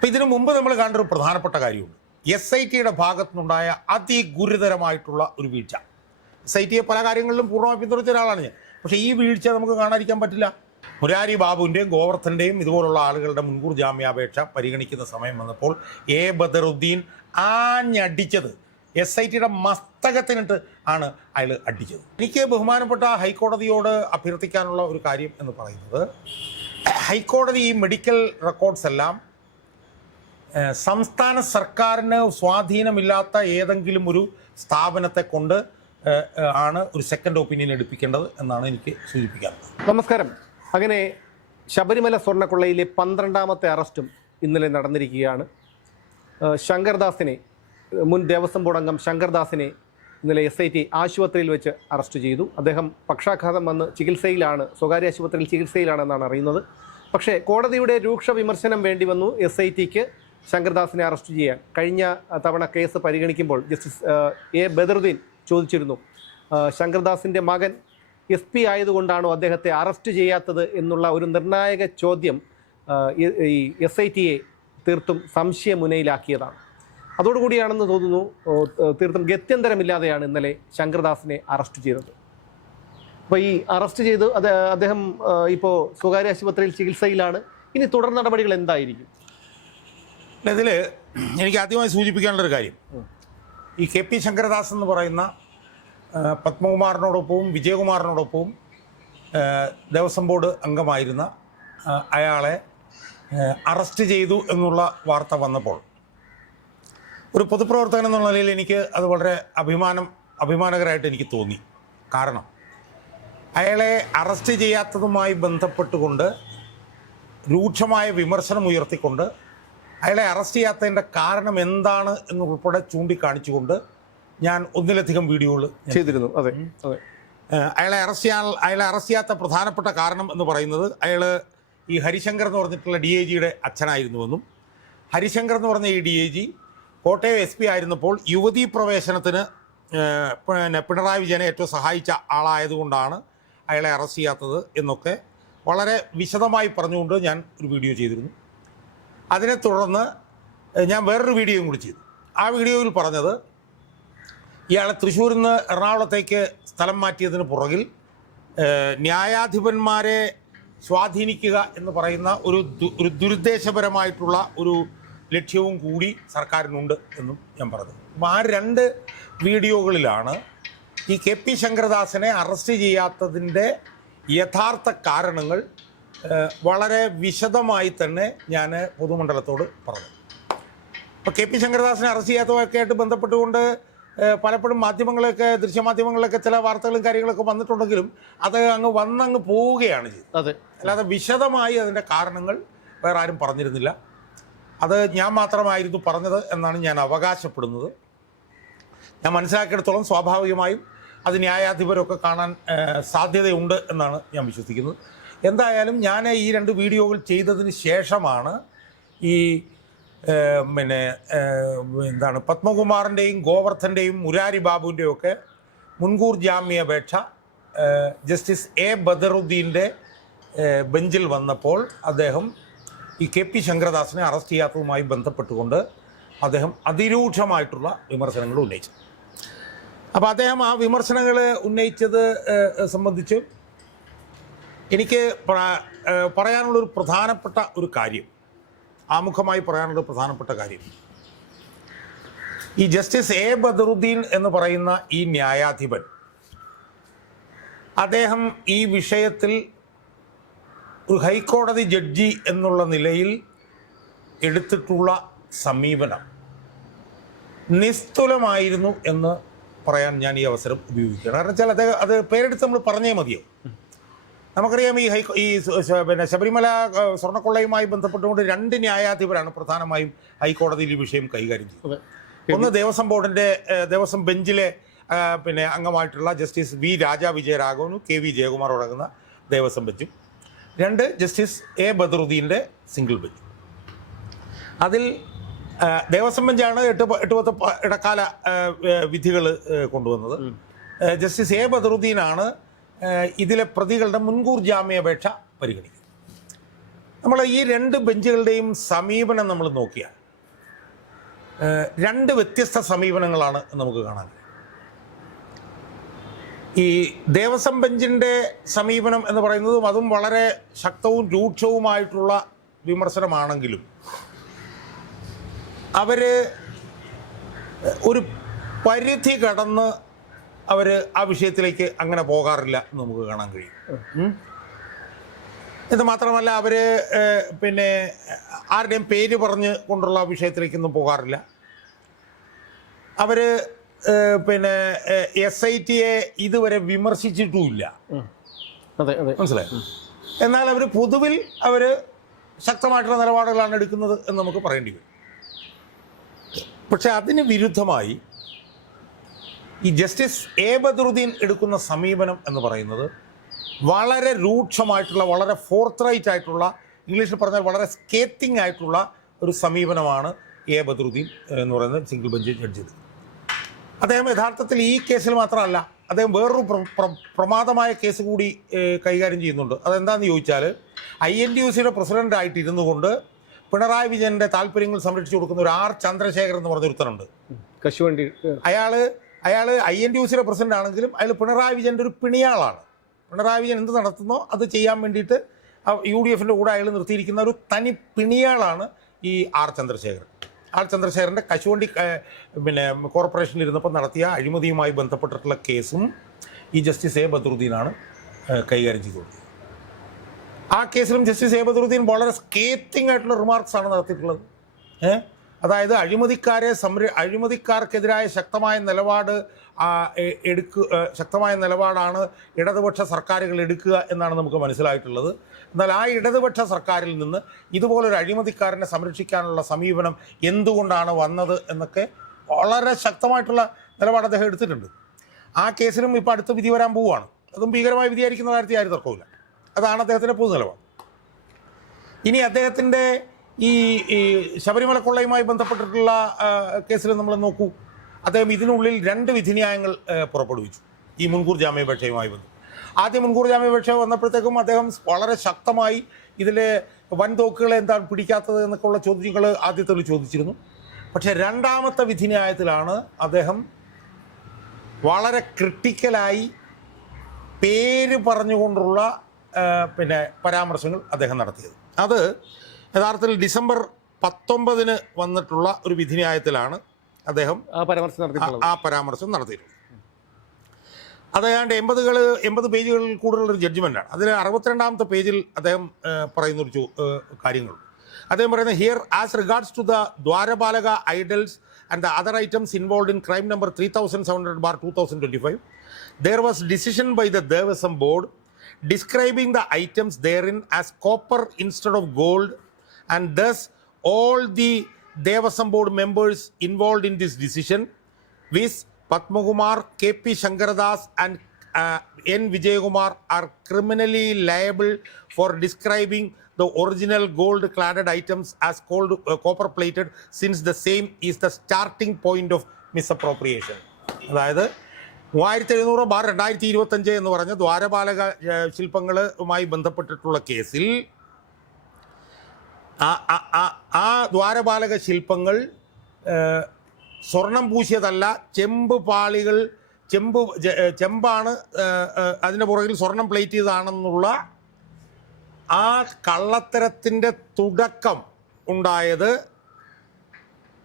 അപ്പം ഇതിനു മുമ്പ് നമ്മൾ കണ്ട ഒരു പ്രധാനപ്പെട്ട കാര്യമുണ്ട്. എസ് ഐ ടിയുടെ ഭാഗത്തുനിന്നുണ്ടായ അതിഗുരുതരമായിട്ടുള്ള ഒരു വീഴ്ച. എസ് ഐ ടിയെ പല കാര്യങ്ങളിലും പൂർണമായി പിന്തുണച്ച ഒരാളാണ് ഞാൻ. പക്ഷേ ഈ വീഴ്ച നമുക്ക് കാണാതിരിക്കാൻ പറ്റില്ല. മുരാരി ബാബുവിന്റെയും ഗോവർദ്ധന്റെയും ഇതുപോലുള്ള ആളുകളുടെ മുൻകൂർ ജാമ്യാപേക്ഷ പരിഗണിക്കുന്ന സമയം വന്നപ്പോൾ എ. ബദറുദ്ദീൻ ആഞ്ഞടിച്ചത് എസ് ഐ ടിയുടെ മസ്തകത്തിനിട്ട് ആണ് അയാൾ അടിച്ചത്. എനിക്ക് ബഹുമാനപ്പെട്ട ഹൈക്കോടതിയോട് അഭ്യർത്ഥിക്കാനുള്ള ഒരു കാര്യം എന്ന് പറയുന്നത് ഹൈക്കോടതി ഈ മെഡിക്കൽ റെക്കോർഡ്സ് എല്ലാം സംസ്ഥാന സർക്കാരിന് സ്വാധീനമില്ലാത്ത ഏതെങ്കിലും ഒരു സ്ഥാപനത്തെ കൊണ്ട് ആണ് ഒരു സെക്കൻഡ് ഒപ്പീനിയൻ എടുപ്പിക്കേണ്ടത് എന്നാണ് എനിക്ക് സൂചിപ്പിക്കാറുള്ളത് നമസ്കാരം. അങ്ങനെ ശബരിമല സ്വർണക്കൊള്ളയിലെ പന്ത്രണ്ടാമത്തെ അറസ്റ്റും ഇന്നലെ നടന്നിരിക്കുകയാണ്. ശങ്കർദാസിനെ മുൻ ദേവസ്വം ബോർഡ് അംഗം ശങ്കർദാസിനെ ഇന്നലെ എസ് ഐ ടി ആശുപത്രിയിൽ വെച്ച് അറസ്റ്റ് ചെയ്തു. അദ്ദേഹം പക്ഷാഘാതം വന്ന് ചികിത്സയിലാണ് സ്വകാര്യ ആശുപത്രിയിൽ ചികിത്സയിലാണെന്നാണ് അറിയുന്നത്. പക്ഷേ കോടതിയുടെ രൂക്ഷ വിമർശനം വേണ്ടി വന്നു എസ് ഐ ടിക്ക് ശങ്കർദാസിനെ അറസ്റ്റ് ചെയ്യാൻ. കഴിഞ്ഞ തവണ കേസ് പരിഗണിക്കുമ്പോൾ ജസ്റ്റിസ് എ ബദറുദ്ദീൻ ചോദിച്ചിരുന്നു. ശങ്കർദാസിന്റെ മകൻ എസ് പി ആയതുകൊണ്ടാണോ അദ്ദേഹത്തെ അറസ്റ്റ് ചെയ്യാത്തത് എന്നുള്ള ഒരു നിർണായക ചോദ്യം ഈ എസ് ഐ ടിയെ തീർത്തും സംശയമുനയിലാക്കിയതാണ്. അതോടുകൂടിയാണെന്ന് തോന്നുന്നു തീർത്തും ഗത്യന്തരമില്ലാതെയാണ് ഇന്നലെ ശങ്കർദാസിനെ അറസ്റ്റ് ചെയ്തത്. അപ്പോൾ ഈ അറസ്റ്റ് ചെയ്ത് അദ്ദേഹം ഇപ്പോൾ സ്വകാര്യ ആശുപത്രിയിൽ ചികിത്സയിലാണ്. ഇനി തുടർ നടപടികൾ എന്തായിരിക്കും? ഇതിൽ എനിക്ക് ആദ്യമായി സൂചിപ്പിക്കാനുള്ളൊരു കാര്യം. ഈ കെ പി ശങ്കരദാസ് എന്ന് പറയുന്ന പത്മകുമാറിനോടൊപ്പവും വിജയകുമാറിനോടൊപ്പവും ദേവസ്വം ബോർഡ് അംഗമായിരുന്ന അയാളെ അറസ്റ്റ് ചെയ്തു എന്നുള്ള വാർത്ത വന്നപ്പോൾ. ഒരു പൊതുപ്രവർത്തകൻ എന്നുള്ള നിലയിൽ എനിക്ക് അത് വളരെ അഭിമാനം അഭിമാനകരമായിട്ട് എനിക്ക് തോന്നി. കാരണം അയാളെ അറസ്റ്റ് ചെയ്യാത്തതുമായി ബന്ധപ്പെട്ടുകൊണ്ട് രൂക്ഷമായ വിമർശനം ഉയർത്തിക്കൊണ്ട് അയാളെ അറസ്റ്റ് ചെയ്യാത്തതിന്റെ കാരണം എന്താണ് എന്ന് ഉൾപ്പെടെ ചൂണ്ടിക്കാണിച്ചുകൊണ്ട് ഞാൻ ഒന്നിലധികം വീഡിയോകൾ ചെയ്തിരുന്നു. അതെ അതെ. അയാളെ അറസ്റ്റ് ചെയ്യാൻ അയാളെ അറസ്റ്റ് ചെയ്യാത്ത പ്രധാനപ്പെട്ട കാരണം എന്ന് പറയുന്നത് അയാൾ ഈ ഹരിശങ്കർ എന്ന് പറഞ്ഞിട്ടുള്ള ഡി ഐ ജിയുടെ അച്ഛനായിരുന്നുവെന്നും ഹരിശങ്കർ എന്ന് പറഞ്ഞ ഈ D I G Kottayam S P ആയിരുന്നപ്പോൾ യുവതീ പ്രവേശനത്തിന് പിന്നെ പിണറായി വിജയനെ ഏറ്റവും സഹായിച്ച ആളായതുകൊണ്ടാണ് അയാളെ അറസ്റ്റ് ചെയ്യാത്തത് എന്നൊക്കെ വളരെ വിശദമായി പറഞ്ഞുകൊണ്ട് ഞാൻ ഒരു വീഡിയോ ചെയ്തിരുന്നു. അതിനെ തുടർന്ന് ഞാൻ വേറൊരു വീഡിയോയും കൂടി ചെയ്തു. ആ വീഡിയോയിൽ പറഞ്ഞത് ഇയാളെ തൃശ്ശൂരിൽ നിന്ന് എറണാകുളത്തേക്ക് സ്ഥലം മാറ്റിയതിന് പുറകിൽ ന്യായാധിപന്മാരെ സ്വാധീനിക്കുക എന്ന് പറയുന്ന ഒരു ഒരു ദുരുദ്ദേശപരമായിട്ടുള്ള ഒരു ലക്ഷ്യവും കൂടി സർക്കാരിനുണ്ട് എന്നും ഞാൻ പറഞ്ഞു. അപ്പം ആ രണ്ട് വീഡിയോകളിലാണ് ഈ കെ പി ശങ്കരദാസനെ അറസ്റ്റ് ചെയ്യാത്തതിന്റെ യഥാർത്ഥ കാരണങ്ങൾ വളരെ വിശദമായി തന്നെ ഞാൻ പൊതുമണ്ഡലത്തോട് പറഞ്ഞു. ഇപ്പോൾ കെ പി ശങ്കരദാസിനെ അറസ്റ്റ് ചെയ്യാത്തതൊക്കെ ആയിട്ട് ബന്ധപ്പെട്ടുകൊണ്ട് പലപ്പോഴും മാധ്യമങ്ങളൊക്കെ ദൃശ്യമാധ്യമങ്ങളിലൊക്കെ ചില വാർത്തകളും കാര്യങ്ങളൊക്കെ വന്നിട്ടുണ്ടെങ്കിലും അത് അങ്ങ് വന്നങ്ങ് പോവുകയാണ് ചെയ്തത്. അതെ. അല്ലാതെ വിശദമായി അതിന്റെ കാരണങ്ങൾ വേറെ ആരും പറഞ്ഞിരുന്നില്ല. അത് ഞാൻ മാത്രമായിരുന്നു പറഞ്ഞത് എന്നാണ് ഞാൻ അവകാശപ്പെടുന്നത്. ഞാൻ മനസ്സിലാക്കിയെടുത്തോളം സ്വാഭാവികമായും അത് ന്യായാധിപരൊക്കെ കാണാൻ സാധ്യതയുണ്ട് എന്നാണ് ഞാൻ വിശ്വസിക്കുന്നത്. എന്തായാലും ഞാൻ ഈ രണ്ട് വീഡിയോകൾ ചെയ്തതിന് ശേഷമാണ് ഈ പിന്നെ എന്താണ് പത്മകുമാറിന്റെയും ഗോവർദ്ധന്റെയും മുരാരി ബാബുവിന്റെയും ഒക്കെ മുൻകൂർ ജാമ്യാപേക്ഷ ജസ്റ്റിസ് എ ബദറുദ്ദീന്റെ ബെഞ്ചിൽ വന്നപ്പോൾ അദ്ദേഹം ഈ കെ പി ശങ്കരദാസിനെ അറസ്റ്റ് ചെയ്യാത്തതുമായി ബന്ധപ്പെട്ടുകൊണ്ട് അദ്ദേഹം അതിരൂക്ഷമായിട്ടുള്ള വിമർശനങ്ങൾ ഉന്നയിച്ചു. അപ്പോൾ അദ്ദേഹം ആ വിമർശനങ്ങൾ ഉന്നയിച്ചത് സംബന്ധിച്ച് എനിക്ക് പറയാനുള്ള ഒരു പ്രധാനപ്പെട്ട ഒരു കാര്യം. ആമുഖമായി പറയാനുള്ള പ്രധാനപ്പെട്ട കാര്യം. ഈ ജസ്റ്റിസ് എ ബദറുദ്ദീൻ എന്ന് പറയുന്ന ഈ ന്യായാധിപൻ അദ്ദേഹം ഈ വിഷയത്തിൽ ഒരു ഹൈക്കോടതി ജഡ്ജി എന്നുള്ള നിലയിൽ എടുത്തിട്ടുള്ള സമീപനം നിസ്തുലമായിരുന്നു എന്ന് പറയാൻ ഞാൻ ഈ അവസരം ഉപയോഗിക്കുകയാണ്. കാരണം വെച്ചാൽ അത് അത് പേരെടുത്ത് നമ്മൾ പറഞ്ഞേ മതിയോ നമുക്കറിയാം ഈ ഹൈ ഈ പിന്നെ ശബരിമല സ്വർണക്കൊള്ളയുമായി ബന്ധപ്പെട്ടുകൊണ്ട് രണ്ട് ന്യായാധിപരാണ് പ്രധാനമായും ഹൈക്കോടതിയിൽ ഈ വിഷയം കൈകാര്യം ചെയ്തത് ഒന്ന് ദേവസ്വം ബോർഡിന്റെ ഏഹ്, ദേവസ്വം ബെഞ്ചിലെ പിന്നെ അംഗമായിട്ടുള്ള ജസ്റ്റിസ് വി രാജാ വിജയരാഘവനും കെ വി ജയകുമാർ അടങ്ങുന്ന ദേവസ്വം ബെഞ്ചും. രണ്ട് ജസ്റ്റിസ് എ ബദറുദ്ദീന്റെ സിംഗിൾ ബെഞ്ചും. അതിൽ ദേവസ്വം ബെഞ്ചാണ് എട്ട് എട്ട് പത്ത് ഇടക്കാല വിധികൾ കൊണ്ടുവന്നത്. ജസ്റ്റിസ് എ ബദറുദ്ദീനാണ് ഇതിലെ പ്രതികളുടെ മുൻകൂർ ജാമ്യാപേക്ഷ പരിഗണിക്കും. നമ്മൾ ഈ രണ്ട് ബെഞ്ചുകളുടെയും സമീപനം നമ്മൾ നോക്കിയാൽ രണ്ട് വ്യത്യസ്ത സമീപനങ്ങളാണ് നമുക്ക് കാണാൻ ഈ ദേവസ്വം ബെഞ്ചിന്റെ സമീപനം എന്ന് പറയുന്നതും അതും വളരെ ശക്തവും രൂക്ഷവുമായിട്ടുള്ള വിമർശനമാണെങ്കിലും അവർ ഒരു പരിധി കടന്ന് അവർ ആ വിഷയത്തിലേക്ക് അങ്ങനെ പോകാറില്ല എന്ന് നമുക്ക് കാണാൻ കഴിയും. ഇത് മാത്രമല്ല അവർ പിന്നെ ആരുടെയും പേര് പറഞ്ഞ് കൊണ്ടുള്ള വിഷയത്തിലേക്കൊന്നും പോകാറില്ല. അവർ പിന്നെ എസ് ഐ ടിയെ ഇതുവരെ വിമർശിച്ചിട്ടുമില്ല. മനസ്സിലായി? എന്നാൽ അവർ പൊതുവിൽ അവർ ശക്തമായിട്ടുള്ള നിലപാടുകളാണ് എടുക്കുന്നത് എന്ന് നമുക്ക് പറയേണ്ടി വരും. പക്ഷെ അതിന് വിരുദ്ധമായി ഈ ജസ്റ്റിസ് എ ബദറുദ്ദീൻ എടുക്കുന്ന സമീപനം എന്ന് പറയുന്നത് വളരെ രൂക്ഷമായിട്ടുള്ള വളരെ ഫോർത്രൈറ്റ് ആയിട്ടുള്ള ഇംഗ്ലീഷിൽ പറഞ്ഞാൽ വളരെ സ്കേത്തിങ് ആയിട്ടുള്ള ഒരു സമീപനമാണ് എ ബദറുദ്ദീൻ എന്ന് പറയുന്ന സിംഗിൾ ബെഞ്ച് ജഡ്ജി അദ്ദേഹം യഥാർത്ഥത്തിൽ ഈ കേസിൽ മാത്രമല്ല അദ്ദേഹം വേറൊരു പ്ര- പ്ര- പ്രമാദമായ കേസ് കൂടി കൈകാര്യം ചെയ്യുന്നുണ്ട്. അതെന്താണെന്ന് ചോദിച്ചാൽ ഐ എൻ ഡി യു സിയുടെ പ്രസിഡന്റായിട്ട് ഇരുന്നു കൊണ്ട് പിണറായി വിജയന്റെ താല്പര്യങ്ങൾ സംരക്ഷിച്ചു കൊടുക്കുന്ന ഒരു ആർ ചന്ദ്രശേഖരൻ എന്ന് പറഞ്ഞൊരുത്തനുണ്ട്. കശുവണ്ടി ഏ, അയാൾ ഐ എൻ ഡി യുസിയുടെ പ്രസിഡന്റ് ആണെങ്കിലും അയാൾ പിണറായി വിജയന്റെ ഒരു പിണിയാളാണ്. പിണറായി വിജയൻ എന്ത് നടത്തുന്നോ അത് ചെയ്യാൻ വേണ്ടിയിട്ട് യു ഡി എഫിന്റെ കൂടെ അയാൾ നിർത്തിയിരിക്കുന്ന ഒരു തനി പിണിയാളാണ് ഈ ആർ ചന്ദ്രശേഖരൻ. ആർ ചന്ദ്രശേഖരന്റെ കശുവണ്ടി പിന്നെ കോർപ്പറേഷനിൽ ഇരുന്നപ്പോൾ നടത്തിയ അഴിമതിയുമായി ബന്ധപ്പെട്ടിട്ടുള്ള കേസും ഈ ജസ്റ്റിസ് എ ബദ്രുദ്ദീനാണ് കൈകാര്യം ചെയ്തത്. ആ കേസിലും ജസ്റ്റിസ് എ ബദ്രുദ്ദീൻ വളരെ സ്കേത്തിങ് ആയിട്ടുള്ള റിമാർക്സ് ആണ് നടത്തിയിട്ടുള്ളത്. ഏ? അതായത് അഴിമതിക്കാരെ സംര അഴിമതിക്കാർക്കെതിരായ ശക്തമായ നിലപാട് എടുക്കുക ശക്തമായ നിലപാടാണ് ഇടതുപക്ഷ സർക്കാരുകൾ എടുക്കുക എന്നാണ് നമുക്ക് മനസ്സിലായിട്ടുള്ളത്. എന്നാൽ ആ ഇടതുപക്ഷ സർക്കാരിൽ നിന്ന് ഇതുപോലൊരു അഴിമതിക്കാരനെ സംരക്ഷിക്കാനുള്ള സമീപനം എന്തുകൊണ്ടാണ് വന്നത് എന്നൊക്കെ വളരെ ശക്തമായിട്ടുള്ള നിലപാട് അദ്ദേഹം എടുത്തിട്ടുണ്ട്. ആ കേസിലും ഇപ്പോൾ അടുത്ത വിധി വരാൻ പോവുകയാണ്. അതും ഭീകരമായ വിധിയായിരിക്കുന്ന കാര്യത്തിൽ ആരും തർക്കമില്ല അതാണ് അദ്ദേഹത്തിന്റെ പൊതു നിലപാട് ഇനി അദ്ദേഹത്തിന്റെ ഈ ശബരിമല കൊള്ളയുമായി ബന്ധപ്പെട്ടിട്ടുള്ള കേസിൽ നമ്മൾ നോക്കൂ. അദ്ദേഹം ഇതിനുള്ളിൽ രണ്ട് വിധിന്യായങ്ങൾ പുറപ്പെടുവിച്ചു. ഈ മുൻകൂർ ജാമ്യാപേക്ഷയുമായി ബന്ധം ആദ്യം മുൻകൂർ ജാമ്യാപേക്ഷ വന്നപ്പോഴത്തേക്കും അദ്ദേഹം വളരെ ശക്തമായി ഇതിലെ വൻതോക്കുകളെ എന്താണ് പിടിക്കാത്തത് എന്നൊക്കെ ഉള്ള ചോദ്യങ്ങൾ ആദ്യത്തിൽ ചോദിച്ചിരുന്നു. പക്ഷേ രണ്ടാമത്തെ വിധിന്യായത്തിലാണ് അദ്ദേഹം വളരെ ക്രിട്ടിക്കലായി പേര് പറഞ്ഞുകൊണ്ടുള്ള പിന്നെ പരാമർശങ്ങൾ അദ്ദേഹം നടത്തിയത്. അത് യഥാർത്ഥത്തിൽ ഡിസംബർ പത്തൊമ്പതിന് വന്നിട്ടുള്ള ഒരു വിധിന്യായത്തിലാണ് അദ്ദേഹം ആ പരാമർശം നടത്തിയിട്ടുള്ളത്. ആ പരാമർശം നടത്തിയിട്ടുള്ളത്. അത് ഏതാണ്ട് എൺപതുകൾ എൺപത് പേജുകളിൽ കൂടുതലുള്ള ഒരു ജഡ്ജ്മെന്റാണ് അതിൽ അറുപത്തിരണ്ടാമത്തെ പേജിൽ അദ്ദേഹം പറയുന്ന ഒരു കാര്യങ്ങളുണ്ട്. അദ്ദേഹം പറയുന്നത് here as regards to the dwarapalaka idols and the other items involve in crime number three thousand seven hundred bar two thousand twenty five there was decision by the Devaswom board describing the items therein as copper instead of gold and thus all the Devasam board members involved in this decision viz Padmakumar, KP Shankaradas and uh, N Vijaykumar are criminally liable for describing the original gold cladded items as gold, uh, copper plated since the same is the starting point of misappropriation അതായത് മൂവായിരത്തി എഴുന്നൂറ് bar രണ്ടായിരത്തി ഇരുപത്തഞ്ച് എന്ന് പറഞ്ഞ ദ്വാരപാലക ശില്പങ്ങളുമായി ബന്ധപ്പെട്ടിട്ടുള്ള കേസിൽ ആ ദ്വാരപാലക ശില്പങ്ങൾ സ്വർണം പൂശിയതല്ല ചെമ്പ് പാളികൾ ചെമ്പ് ചെമ്പാണ് അതിന്റെ പുറകിൽ സ്വർണം പ്ലേറ്റ് ചെയ്തതാണെന്നുള്ള ആ കള്ളത്തരത്തിന്റെ തുടക്കം ഉണ്ടായത്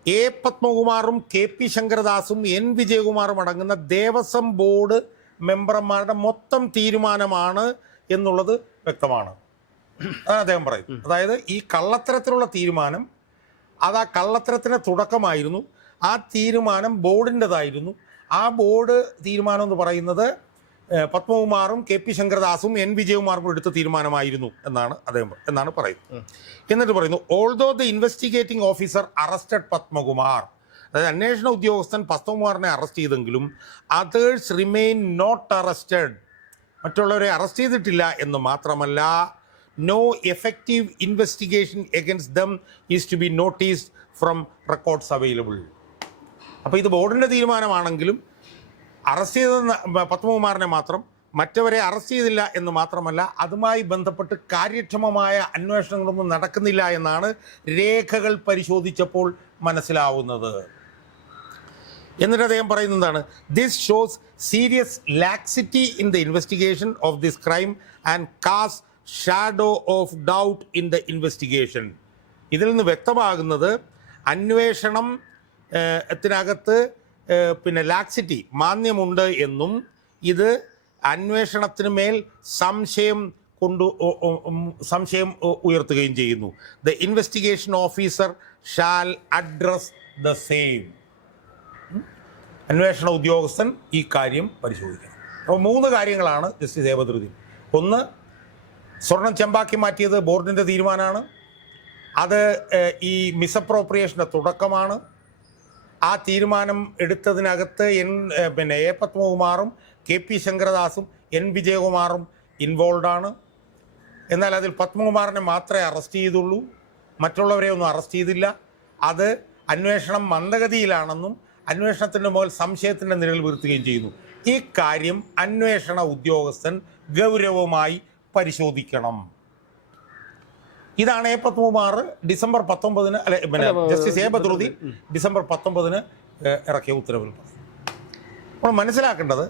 എ പത്മകുമാറും കെ പി ശങ്കരദാസും എൻ വിജയകുമാറും അടങ്ങുന്ന ദേവസ്വം ബോർഡ് മെമ്പർമാരുടെ മൊത്തം തീരുമാനമാണ് എന്നുള്ളത് വ്യക്തമാണ്. അതാണ് അദ്ദേഹം പറയും. അതായത് ഈ കള്ളത്തരത്തിലുള്ള തീരുമാനം അത് ആ കള്ളത്തരത്തിന് തുടക്കമായിരുന്നു. ആ തീരുമാനം ബോർഡിന്റെതായിരുന്നു ആ ബോർഡ് തീരുമാനം എന്ന് പറയുന്നത് പത്മകുമാറും കെ പി ശങ്കരദാസും എൻ വിജയകുമാറും കൂടെ എടുത്ത തീരുമാനമായിരുന്നു എന്നാണ് അദ്ദേഹം എന്നാണ് പറയുന്നത്. എന്നിട്ട് പറയുന്നു although the investigating officer arrested Padmakumar അതായത് അന്വേഷണ ഉദ്യോഗസ്ഥൻ പത്മകുമാറിനെ അറസ്റ്റ് ചെയ്തെങ്കിലും അതേഴ്സ് റിമെയിൻ നോട്ട് അറസ്റ്റഡ് മറ്റുള്ളവരെ അറസ്റ്റ് ചെയ്തിട്ടില്ല എന്ന് മാത്രമല്ല no effective investigation against them is to be noticed from records available അപ്പോൾ ഇത് ബോർഡിന്റെ തീരുമാനമാണെങ്കിലും അറസ്റ്റ് ചെയ്ത പത്മകുമാറിനെ മാത്രം മറ്റവരെ അറസ്റ്റ് ചെയ്തില്ല എന്ന് മാത്രമല്ല അതുമായി ബന്ധപ്പെട്ട് കാര്യക്ഷമമായ അന്വേഷണങ്ങളൊന്നും നടക്കുന്നില്ല എന്നാണ് രേഖകൾ പരിശോധിച്ചപ്പോൾ മനസ്സിലാവുന്നത്. എന്നിട്ട് അദ്ദേഹം പറയുന്നത് എന്താണ്? This shows serious laxity in the investigation of this crime and cast shadow of doubt in the investigation. ഇതിൽ നിന്ന് വ്യക്തമാകുന്നത് അന്വേഷണം ത്തിനകത്ത് പിന്നെ ലാക്സിറ്റി മാന്യമുണ്ട് എന്നും ഇത് അന്വേഷണത്തിന് മേൽ സംശയം കൊണ്ട് സംശയം ഉയർത്തുകയും ചെയ്യുന്നു. The investigation officer shall address the same. അന്വേഷണ ഉദ്യോഗസ്ഥൻ ഈ കാര്യം പരിശോധിക്കണം. അപ്പോൾ മൂന്ന് കാര്യങ്ങളാണ് ജസ്റ്റിസ് ഏവതൃതി ഒന്ന് സ്വർണം ചെമ്പാക്കി മാറ്റിയത് ബോർഡിന്റെ തീരുമാനമാണ്. അത് ഈ മിസപ്രോപ്രിയേഷന്റെ തുടക്കമാണ്. ആ തീരുമാനം എടുത്തതിനകത്ത് എൻ പിന്നെ എ പത്മകുമാറും കെ പി ശങ്കരദാസും എൻ വിജയകുമാറും ഇൻവോൾവ് ആണ്. എന്നാൽ അതിൽ പത്മകുമാറിനെ മാത്രമേ അറസ്റ്റ് ചെയ്തുള്ളൂ. മറ്റുള്ളവരെ ഒന്നും അറസ്റ്റ് ചെയ്തില്ല. അത് അന്വേഷണം മന്ദഗതിയിലാണെന്നും അന്വേഷണത്തിന്റെ മുകൾ സംശയത്തിന്റെ നിഴൽ വീർത്തുകയും ചെയ്യുന്നു. ഈ കാര്യം അന്വേഷണ ഉദ്യോഗസ്ഥൻ ഗൗരവമായി പരിശോധിക്കണം. ഇതാണ് എ പത്മകുമാർ ഡിസംബർ പത്തൊമ്പതിന് അല്ലെ പിന്നെ ജസ്റ്റിസ് എ ബദ്രുദ്ദീൻ ഡിസംബർ പത്തൊമ്പതിന് ഇറക്കിയ ഉത്തരവിൽ അപ്പോൾ നമ്മൾ മനസ്സിലാക്കേണ്ടത്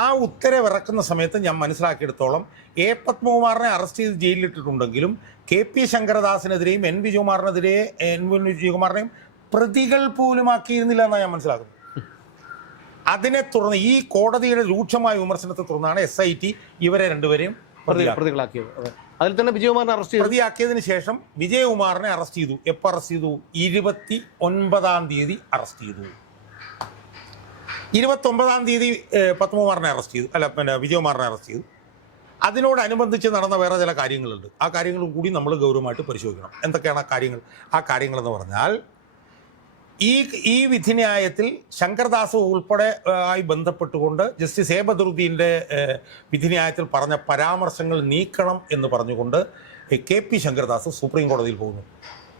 ആ ഉത്തരവ് ഇറക്കുന്ന സമയത്ത് ഞാൻ മനസ്സിലാക്കിയെടുത്തോളം എ പത്മകുമാറിനെ അറസ്റ്റ് ചെയ്ത് ജയിലിലിട്ടിട്ടുണ്ടെങ്കിലും കെ പി ശങ്കരദാസിനെതിരെയും എൻ വിജയകുമാറിനെതിരെ എൻ വിജയകുമാറിനെയും പ്രതികൾ പോലും ആക്കിയിരുന്നില്ല എന്നാണ് ഞാൻ മനസ്സിലാക്കുന്നത്. അതിനെ തുടർന്ന് ഈ കോടതിയുടെ രൂക്ഷമായ വിമർശനത്തെ തുടർന്നാണ് എസ് ഐ ടി ഇവരെ രണ്ടുപേരെയും പ്രതികളാക്കിയത്. അതെ. അതിൽ തന്നെ വിജയകുമാറിനെ അറസ്റ്റ് ചെയ്തു. പ്രതിയാക്കിയതിന് ശേഷം വിജയകുമാറിനെ അറസ്റ്റ് ചെയ്തു. എപ്പോൾ അറസ്റ്റ് ചെയ്തു? ഇരുപത്തി ഒൻപതാം തീയതി അറസ്റ്റ് ചെയ്തു. ഇരുപത്തി ഒമ്പതാം തീയതി പത്മകുമാറിനെ അറസ്റ്റ് ചെയ്തു. അല്ല പിന്നെ വിജയകുമാറിനെ അറസ്റ്റ് ചെയ്തു. അതിനോടനുബന്ധിച്ച് നടന്ന വേറെ ചില കാര്യങ്ങളുണ്ട്. ആ കാര്യങ്ങളും കൂടി നമ്മൾ ഗൗരവമായിട്ട് പരിശോധിക്കണം. എന്തൊക്കെയാണ് ആ കാര്യങ്ങൾ? ആ കാര്യങ്ങളെന്ന് പറഞ്ഞാൽ ഈ ഈ വിധിന്യായത്തിൽ ശങ്കർദാസ് ഉൾപ്പെടെ ആയി ബന്ധപ്പെട്ടുകൊണ്ട് ജസ്റ്റിസ് എ ബദറുദ്ദീന്റെ വിധിന്യായത്തിൽ പറഞ്ഞ പരാമർശങ്ങൾ നീക്കണം എന്ന് പറഞ്ഞുകൊണ്ട് കെ പി ശങ്കർദാസ് സുപ്രീം കോടതിയിൽ പോകുന്നു.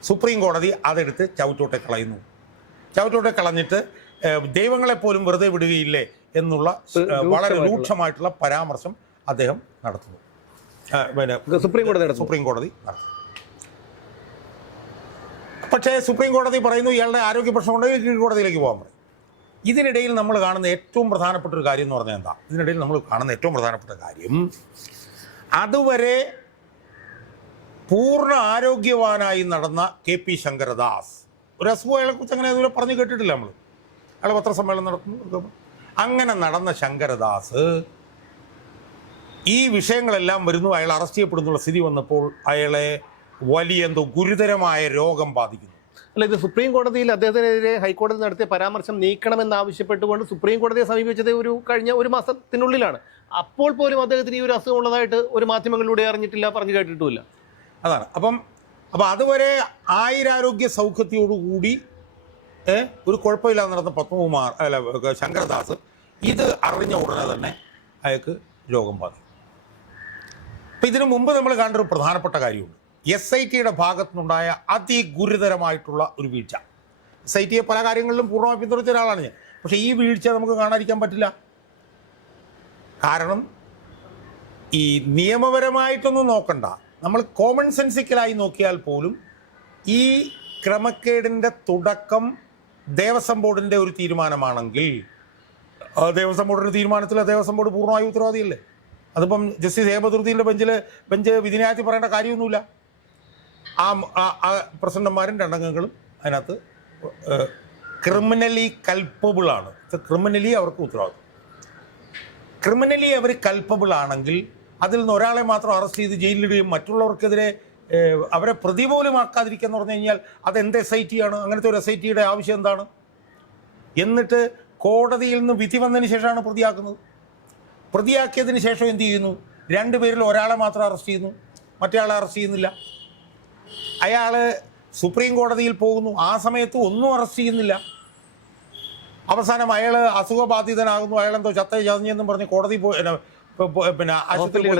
സുപ്രീം കോടതി അതെടുത്ത് ചവിട്ടോട്ടെ കളയുന്നു. ചവിട്ടോട്ടെ കളഞ്ഞിട്ട് ദൈവങ്ങളെ പോലും വെറുതെ വിടുകയില്ലേ എന്നുള്ള വളരെ രൂക്ഷമായിട്ടുള്ള- പരാമർശം അദ്ദേഹം നടത്തുന്നു. പിന്നെ സുപ്രീം കോടതി നടത്തുന്നു. സുപ്രീം കോടതി നടത്തും പക്ഷേ സുപ്രീം കോടതി പറയുന്നു ഇയാളുടെ ആരോഗ്യ പ്രശ്നമുണ്ടെങ്കിൽ കീഴ്ക്കോടതിയിലേക്ക് പോകാൻ പറയും. ഇതിനിടയിൽ നമ്മൾ കാണുന്ന ഏറ്റവും പ്രധാനപ്പെട്ട ഒരു കാര്യം എന്ന് പറഞ്ഞാൽ എന്താ? ഇതിനിടയിൽ നമ്മൾ കാണുന്ന ഏറ്റവും പ്രധാനപ്പെട്ട കാര്യം അതുവരെ പൂർണ ആരോഗ്യവാനായി നടന്ന കെ പി ശങ്കരദാസ് ഒരു അസുഖം അയാളെക്കുറിച്ച് അങ്ങനെ അതുവരെ പറഞ്ഞു കേട്ടിട്ടില്ല നമ്മൾ. അയാൾ പത്രസമ്മേളനം നടത്തുന്നു. അങ്ങനെ നടന്ന ശങ്കരദാസ് ഈ വിഷയങ്ങളെല്ലാം വരുന്നു അയാൾ അറസ്റ്റ് ചെയ്യപ്പെടുന്നുള്ള സ്ഥിതി വന്നപ്പോൾ അയാളെ വലിയ എന്തോ ഗുരുതരമായ രോഗം ബാധിക്കുന്നു. അല്ല ഇത് സുപ്രീം കോടതിയിൽ അദ്ദേഹത്തിനെതിരെ ഹൈക്കോടതി നടത്തിയ പരാമർശം നീക്കണമെന്ന് ആവശ്യപ്പെട്ടുകൊണ്ട് സുപ്രീം കോടതിയെ സമീപിച്ചത് ഒരു കഴിഞ്ഞ ഒരു മാസത്തിനുള്ളിലാണ്. അപ്പോൾ പോലും അദ്ദേഹത്തിന് ഈ ഒരു അസുഖം ഉള്ളതായിട്ട് ഒരു മാധ്യമങ്ങളിലൂടെ അറിഞ്ഞിട്ടില്ല പറഞ്ഞു കേട്ടിട്ടുമില്ല. അതാണ്. അപ്പം അപ്പം അതുവരെ ആയിരാരോഗ്യ സൗഖ്യത്തോടുകൂടി ഒരു കുഴപ്പമില്ലാതെ നടന്ന പത്മകുമാർ അല്ല ശങ്കരദാസ് ഇത് അറിഞ്ഞ ഉടനെ തന്നെ അയാൾക്ക് രോഗം ബാധിക്കും. അപ്പം ഇതിനു മുമ്പ് നമ്മൾ കണ്ടൊരു പ്രധാനപ്പെട്ട കാര്യമുണ്ട്. എസ് ഐ ടിയുടെ ഭാഗത്തുനിന്നുണ്ടായ അതിഗുരുതരമായിട്ടുള്ള ഒരു വീഴ്ച. എസ് ഐ ടിയെ പല കാര്യങ്ങളിലും പൂർണമായി പിന്തുണച്ച ഒരാളാണ് ഞാൻ. പക്ഷെ ഈ വീഴ്ച നമുക്ക് കാണാതിരിക്കാൻ പറ്റില്ല. കാരണം ഈ നിയമപരമായിട്ടൊന്നും നോക്കണ്ട. നമ്മൾ കോമൺ സെൻസിക്കലായി നോക്കിയാൽ പോലും ഈ ക്രമക്കേടിന്റെ തുടക്കം ദേവസ്വം ബോർഡിന്റെ ഒരു തീരുമാനമാണെങ്കിൽ ദേവസ്വം ബോർഡിന്റെ തീരുമാനത്തിൽ ദേവസ്വം ബോർഡ് പൂർണമായി ഉത്തരവാദിയല്ലേ? അതിപ്പം ജസ്റ്റിസ് എ ബദറുദ്ദീന്റെ ബെഞ്ചിൽ ബെഞ്ച് വിധിന്യായത്തിൽ പറയേണ്ട കാര്യമൊന്നുമില്ല. ആ ആ- പ്രസിഡന്റുമാരും രണ്ടംഗങ്ങളും അതിനകത്ത് ക്രിമിനലി കൽപ്പബിളാണ് ക്രിമിനലി അവർക്ക് ഉത്തരവാദിത്വം. ക്രിമിനലി അവർ കൽപ്പബിൾ ആണെങ്കിൽ അതിൽ നിന്ന് ഒരാളെ മാത്രം അറസ്റ്റ് ചെയ്ത് ജയിലിലിടുകയും മറ്റുള്ളവർക്കെതിരെ അവരെ പ്രതി പോലും എന്ന് പറഞ്ഞു കഴിഞ്ഞാൽ അത് എന്ത് എസ് ഐ ടി ആണ്? അങ്ങനത്തെ ഒരു എസ് ഐ ടിയുടെ ആവശ്യം എന്താണ്? എന്നിട്ട് കോടതിയിൽ നിന്ന് വിധി വന്നതിന് ശേഷമാണ് പ്രതിയാക്കുന്നത്. പ്രതിയാക്കിയതിന് ശേഷം എന്ത് ചെയ്യുന്നു? രണ്ടുപേരിൽ ഒരാളെ മാത്രം അറസ്റ്റ് ചെയ്യുന്നു. മറ്റേ ആളെ അറസ്റ്റ് ചെയ്യുന്നില്ല. അയാൾ സുപ്രീം കോടതിയിൽ പോകുന്നു. ആ സമയത്ത് ഒന്നും അറസ്റ്റ് ചെയ്യുന്നില്ല. അവസാനം അയാൾ അസുഖബാധിതനാകുന്നു. അയാളെന്തോ ചത്ത ചതഞ്ഞെന്നും പറഞ്ഞ് കോടതി പോയി പിന്നെ, ആശുപത്രി പോയി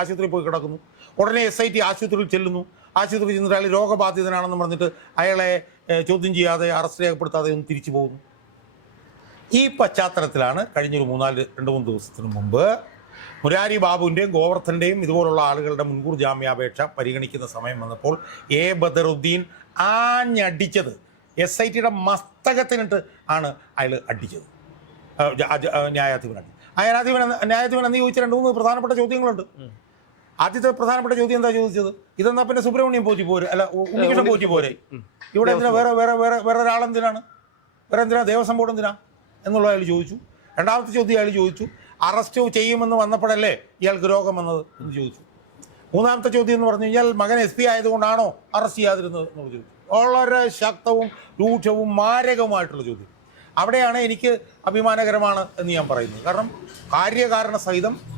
ആശുപത്രിയിൽ പോയി കിടക്കുന്നു. ഉടനെ എസ് ഐ ടി ആശുപത്രിയിൽ ചെല്ലുന്നു. ആശുപത്രി ചെന്നിട്ട് അയാൾ രോഗബാധിതനാണെന്ന് പറഞ്ഞിട്ട് അയാളെ ചോദ്യം ചെയ്യാതെ അറസ്റ്റ് രേഖപ്പെടുത്താതെ ഒന്ന് തിരിച്ചു പോകുന്നു. ഈ പശ്ചാത്തലത്തിലാണ് കഴിഞ്ഞൊരു മൂന്നാൽ രണ്ട് മൂന്ന് ദിവസത്തിന് മുമ്പ് മുരാരി ബാബുവിന്റെയും ഗോവർദ്ധന്റെയും ഇതുപോലുള്ള ആളുകളുടെ മുൻകൂർ ജാമ്യാപേക്ഷ പരിഗണിക്കുന്ന സമയം വന്നപ്പോൾ എ. ബദറുദ്ദീൻ ആഞ്ഞടിച്ചത്. എസ് ഐ ടിയുടെ മസ്തകത്തിനിട്ട് ആണ് അയാൾ അടിച്ചത്. ന്യായാധിപൻ അടി. ന്യായാധിപൻ ന്യായാധിപൻ എന്ന് ചോദിച്ച രണ്ട് മൂന്ന് പ്രധാനപ്പെട്ട ചോദ്യങ്ങളുണ്ട്. ആദ്യത്തെ പ്രധാനപ്പെട്ട ചോദ്യം എന്താ ചോദിച്ചത്? ഇതെന്നാ പിന്നെ സുബ്രഹ്മണ്യം പോറ്റി പോരെ അല്ല ഉണ്ണികൃഷ്ണൻ പോറ്റി പോരെ. ഇവിടെ എന്തിനാ വേറെ വേറെ വേറെ വേറെ ഒരാളെന്തിനാണ്? വേറെ എന്തിനാ ദേവസ്വം ബോർഡ് എന്തിനാ? എന്നുള്ളത് അയാൾ ചോദിച്ചു. രണ്ടാമത്തെ ചോദ്യം അയാൾ ചോദിച്ചു. അറസ്റ്റ് ചെയ്യുമെന്ന് വന്നപ്പോഴല്ലേ ഇയാൾക്ക് രോഗം വന്നത് എന്ന് ചോദിച്ചു. മൂന്നാമത്തെ ചോദ്യം എന്ന് പറഞ്ഞു കഴിഞ്ഞാൽ മകൻ എസ് പി ആയതുകൊണ്ടാണോ അറസ്റ്റ് ചെയ്യാതിരുന്നത് എന്ന് ചോദിച്ചു. വളരെ ശക്തവും രൂക്ഷവും മാരകവുമായിട്ടുള്ള ചോദ്യം. അവിടെയാണ് എനിക്ക് അഭിമാനകരമാണ് എന്ന് ഞാൻ പറയുന്നത്. കാരണം കാര്യകാരണ സഹിതം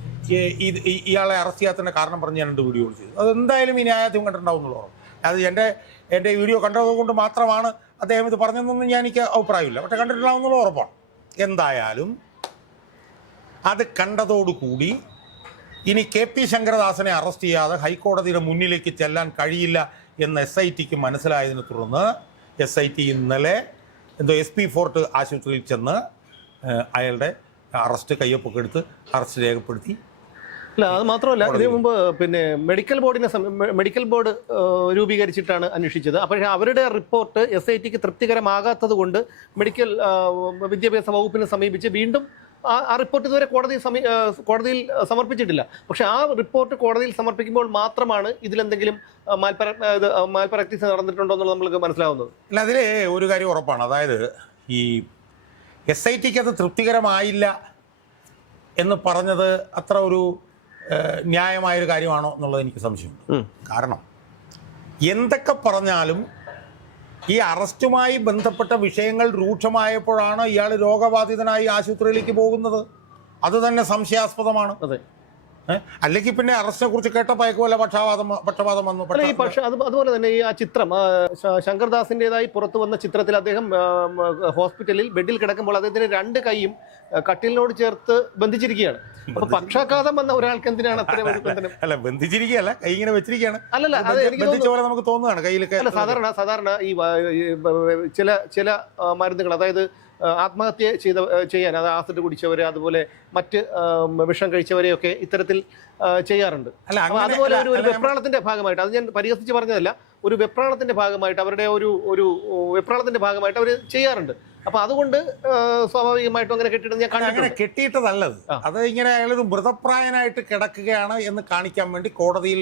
ഇത് ഇയാളെ അറസ്റ്റ് ചെയ്യാത്തതിന്റെ കാരണം പറഞ്ഞ് ഞാൻ രണ്ട് വീഡിയോ ചെയ്തു. അതെന്തായാലും ഈ ന്യായാധിപം കണ്ടിട്ടുണ്ടാവും എന്നുള്ളതാണ് അത് എന്റെ എന്റെ വീഡിയോ കണ്ടതുകൊണ്ട് മാത്രമാണ് അദ്ദേഹം ഇത് പറഞ്ഞതെന്നൊന്നും ഞാൻ എനിക്ക് അഭിപ്രായമില്ല. പക്ഷെ കണ്ടിട്ടുണ്ടാവും എന്നുള്ള ഉറപ്പാണ്. എന്തായാലും അത് കണ്ടതോടുകൂടി ഇനി കെ പി ശങ്കരദാസനെ അറസ്റ്റ് ചെയ്യാതെ ഹൈക്കോടതിയുടെ മുന്നിലേക്ക് ചെല്ലാൻ കഴിയില്ല എന്ന് എസ് ഐ ടിക്ക് മനസ്സിലായതിനെ തുടർന്ന് എസ് ഐ ടി ഇന്നലെ എന്തോ എസ് പി ഫോർട്ട് ആശുപത്രിയിൽ ചെന്ന് അയാളുടെ അറസ്റ്റ് കയ്യൊപ്പൊക്കെ എടുത്ത് അറസ്റ്റ് രേഖപ്പെടുത്തി. അല്ല അത് മാത്രമല്ല ഇതിനു മുമ്പ് പിന്നെ മെഡിക്കൽ ബോർഡിനെ മെഡിക്കൽ ബോർഡ് രൂപീകരിച്ചിട്ടാണ് അന്വേഷിച്ചത്. അപ്പോൾ അവരുടെ റിപ്പോർട്ട് എസ് ഐ ടിക്ക് തൃപ്തികരമാകാത്തത് കൊണ്ട് മെഡിക്കൽ വിദ്യാഭ്യാസ വകുപ്പിനെ സമീപിച്ച് വീണ്ടും ആ റിപ്പോർട്ട് ഇതുവരെ കോടതി കോടതിയിൽ സമർപ്പിച്ചിട്ടില്ല. പക്ഷെ ആ റിപ്പോർട്ട് കോടതിയിൽ സമർപ്പിക്കുമ്പോൾ മാത്രമാണ് ഇതിലെന്തെങ്കിലും മാൽപ്പര മാൽപ്രാക്ടീസ് നടന്നിട്ടുണ്ടോ എന്നുള്ളത് നമ്മൾക്ക് മനസ്സിലാവുന്നത്. അല്ല അതിൽ ഒരു കാര്യം ഉറപ്പാണ്. അതായത് ഈ എസ് ഐ ടിക്ക് അത് തൃപ്തികരമായില്ല എന്ന് പറഞ്ഞത് അത്ര ഒരു ന്യായമായൊരു കാര്യമാണോ എന്നുള്ളത് എനിക്ക് സംശയമുണ്ട്. കാരണം എന്തൊക്കെ പറഞ്ഞാലും ഈ അറസ്റ്റുമായി ബന്ധപ്പെട്ട വിഷയങ്ങൾ രൂക്ഷമായപ്പോഴാണ് ഇയാൾ രോഗബാധിതനായി ആശുപത്രിയിലേക്ക് പോകുന്നത്. അത് തന്നെ സംശയാസ്പദമാണ്. അതെ? അല്ലെങ്കിൽ പിന്നെ അറസ്റ്റിനെ കുറിച്ച് കേട്ടപ്പോയക്കുമല്ല പക്ഷാവാദം പക്ഷപാതം വന്നു. ഈ പക്ഷ- അത് അതുപോലെ തന്നെ ഈ ആ ചിത്രം ശങ്കർദാസിന്റെതായി പുറത്തു വന്ന ചിത്രത്തിൽ അദ്ദേഹം ഹോസ്പിറ്റലിൽ ബെഡിൽ കിടക്കുമ്പോൾ അദ്ദേഹത്തിന്റെ രണ്ട് കൈയും കട്ടിലിനോട് ചേർത്ത് ബന്ധിച്ചിരിക്കുകയാണ്. അപ്പൊ പക്ഷാഘാതം വന്ന ഒരാൾക്ക് എന്തിനാണ് അത്രയും ഒരു ബന്ധനം അല്ല ബന്ധിച്ചിരിക്കുകയല്ല കൈ ഇങ്ങനെ വെച്ചിരിക്കുകയാണ്. അല്ലല്ല അത് എനിക്ക് ബന്ധിച്ച പോലെ നമുക്ക് തോന്നുകയാണ് കയ്യിലൊക്കെ അല്ല സാധാരണ സാധാരണ ഈ ചില ചില മരുന്നുകൾ അതായത് ആത്മഹത്യ ചെയ്ത ചെയ്യാൻ അത് ആസിഡ് കുടിച്ചവരെ അതുപോലെ മറ്റ് വിഷം കഴിച്ചവരെയൊക്കെ ഇത്തരത്തിൽ ചെയ്യാറുണ്ട്. അല്ല അതുപോലെ ഒരു ഒരു വെപ്രാളത്തിന്റെ ഭാഗമായിട്ട് അത് ഞാൻ പരിഹസിച്ച് പറഞ്ഞതല്ല ഒരു വെപ്രാളത്തിന്റെ ഭാഗമായിട്ട് അവരുടെ ഒരു ഒരു വെപ്രാളത്തിന്റെ ഭാഗമായിട്ട് അവർ ചെയ്യാറുണ്ട്. അപ്പൊ അതുകൊണ്ട് സ്വാഭാവികമായിട്ടും അങ്ങനെ കെട്ടിയിട്ട് ഞാൻ അങ്ങനെ കെട്ടിയിട്ടതല്ലത്. അത് ഇങ്ങനെ അയാളൊരു മൃതപ്രായനായിട്ട് കിടക്കുകയാണ് എന്ന് കാണിക്കാൻ വേണ്ടി കോടതിയിൽ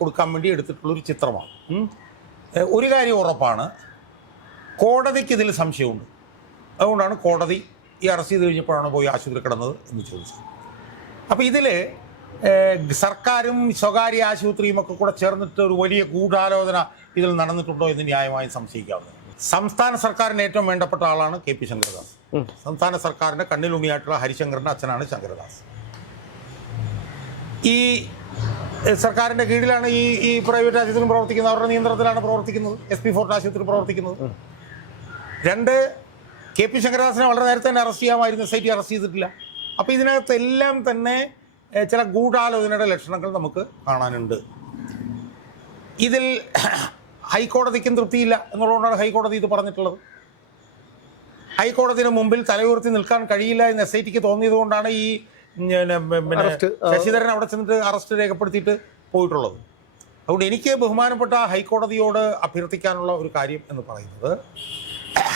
കൊടുക്കാൻ വേണ്ടി എടുത്തിട്ടുള്ളൊരു ചിത്രമാണ്. ഒരു കാര്യം ഉറപ്പാണ്. കോടതിക്ക് ഇതിൽ സംശയമുണ്ട്. അതുകൊണ്ടാണ് കോടതി ഈ അറസ്റ്റ് ചെയ്ത് കഴിഞ്ഞപ്പോഴാണ് പോയി ആശുപത്രി കിടന്നത് എന്ന് ചോദിച്ചത്. അപ്പോൾ ഇതിൽ സർക്കാരും സ്വകാര്യ ആശുപത്രിയും ഒക്കെ കൂടെ ചേർന്നിട്ട് ഒരു വലിയ ഗൂഢാലോചന ഇതിൽ നടന്നിട്ടുണ്ടോ എന്ന് ന്യായമായും സംശയിക്കാവുന്നത് സംസ്ഥാന സർക്കാരിന് ഏറ്റവും വേണ്ടപ്പെട്ട ആളാണ് കെ പി ശങ്കരദാസ്. സംസ്ഥാന സർക്കാരിന്റെ കണ്ണിലുണ്ണിയായിട്ടുള്ള ഹരിശങ്കറിന്റെ അച്ഛനാണ് ശങ്കരദാസ്. ഈ സർക്കാരിന്റെ സർക്കാരിന്റെ കീഴിലാണ് ഈ ഈ പ്രൈവറ്റ് ആശുപത്രി പ്രവർത്തിക്കുന്നത്. അവരുടെ നിയന്ത്രണത്തിലാണ് പ്രവർത്തിക്കുന്നത്. എസ് പി ഫോർട്ട് ആശുപത്രി പ്രവർത്തിക്കുന്നത്. രണ്ട് കെ പി ശങ്കരദാസിനെ വളരെ നേരത്തെ തന്നെ അറസ്റ്റ് ചെയ്യാമായിരുന്നു. എസ് ഐ ടി അറസ്റ്റ് ചെയ്തിട്ടില്ല. അപ്പോൾ ഇതിനകത്തെല്ലാം തന്നെ ചില ഗൂഢാലോചനയുടെ ലക്ഷണങ്ങൾ നമുക്ക് കാണാനുണ്ട്. ഇതിൽ ഹൈക്കോടതിക്കും തൃപ്തിയില്ല എന്നുള്ളതുകൊണ്ടാണ് ഹൈക്കോടതി ഇത് പറഞ്ഞിട്ടുള്ളത്. ഹൈക്കോടതിന് മുമ്പിൽ തലയുയർത്തി നിൽക്കാൻ കഴിയില്ല എന്ന് എസ് ഐ ടിക്ക് തോന്നിയത് കൊണ്ടാണ് ഈ ശശിധരൻ അവിടെ ചെന്നിട്ട് അറസ്റ്റ് രേഖപ്പെടുത്തിയിട്ട് പോയിട്ടുള്ളത്. അതുകൊണ്ട് എനിക്ക് ബഹുമാനപ്പെട്ട ഹൈക്കോടതിയോട് അഭ്യർത്ഥിക്കാനുള്ള ഒരു കാര്യം എന്ന് പറയുന്നത്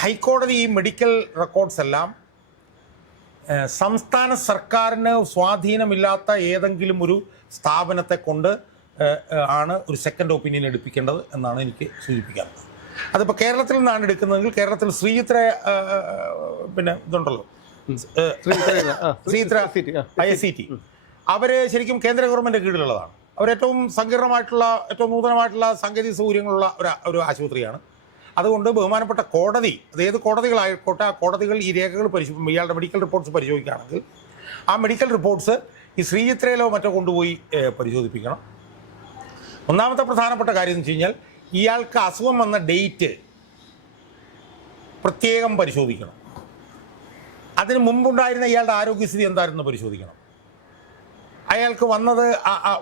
ഹൈക്കോടതി ഈ മെഡിക്കൽ റെക്കോർഡ്സ് എല്ലാം സംസ്ഥാന സർക്കാരിന് സ്വാധീനമില്ലാത്ത ഏതെങ്കിലും ഒരു സ്ഥാപനത്തെ കൊണ്ട് ആണ് ഒരു സെക്കൻഡ് ഒപ്പീനിയൻ എടുപ്പിക്കേണ്ടത് എന്നാണ് എനിക്ക് സൂചിപ്പിക്കാറുള്ളത് അതിപ്പോൾ കേരളത്തിൽ നിന്നാണ് എടുക്കുന്നതെങ്കിൽ കേരളത്തിൽ ശ്രീചിത്ര പിന്നെ ഇതുണ്ടല്ലോ. Sreechitra. I S C T. അവർ ശരിക്കും കേന്ദ്ര ഗവൺമെന്റ് കീഴിലുള്ളതാണ്. അവരേറ്റവും സങ്കീർണമായിട്ടുള്ള ഏറ്റവും നൂതനമായിട്ടുള്ള സാങ്കേതിക സൗകര്യങ്ങളുള്ള ഒരു ഒരു ആശുപത്രിയാണ്. അതുകൊണ്ട് ബഹുമാനപ്പെട്ട കോടതി അത് ഏത് കോടതികളായിക്കോട്ടെ ആ കോടതികൾ ഈ രേഖകൾ പരിശോധിക്കും ഇയാളുടെ മെഡിക്കൽ റിപ്പോർട്ട്സ് പരിശോധിക്കുകയാണെങ്കിൽ ആ മെഡിക്കൽ റിപ്പോർട്ട്സ് ഈ ശ്രീചിത്രയിലോ മറ്റോ കൊണ്ടുപോയി പരിശോധിപ്പിക്കണം. ഒന്നാമത്തെ പ്രധാനപ്പെട്ട കാര്യം എന്ന് വെച്ച് കഴിഞ്ഞാൽ ഇയാൾക്ക് അസുഖം വന്ന ഡേറ്റ് പ്രത്യേകം പരിശോധിക്കണം. അതിന് മുമ്പുണ്ടായിരുന്ന ഇയാളുടെ ആരോഗ്യസ്ഥിതി എന്തായിരുന്നു പരിശോധിക്കണം. അയാൾക്ക് വന്നത്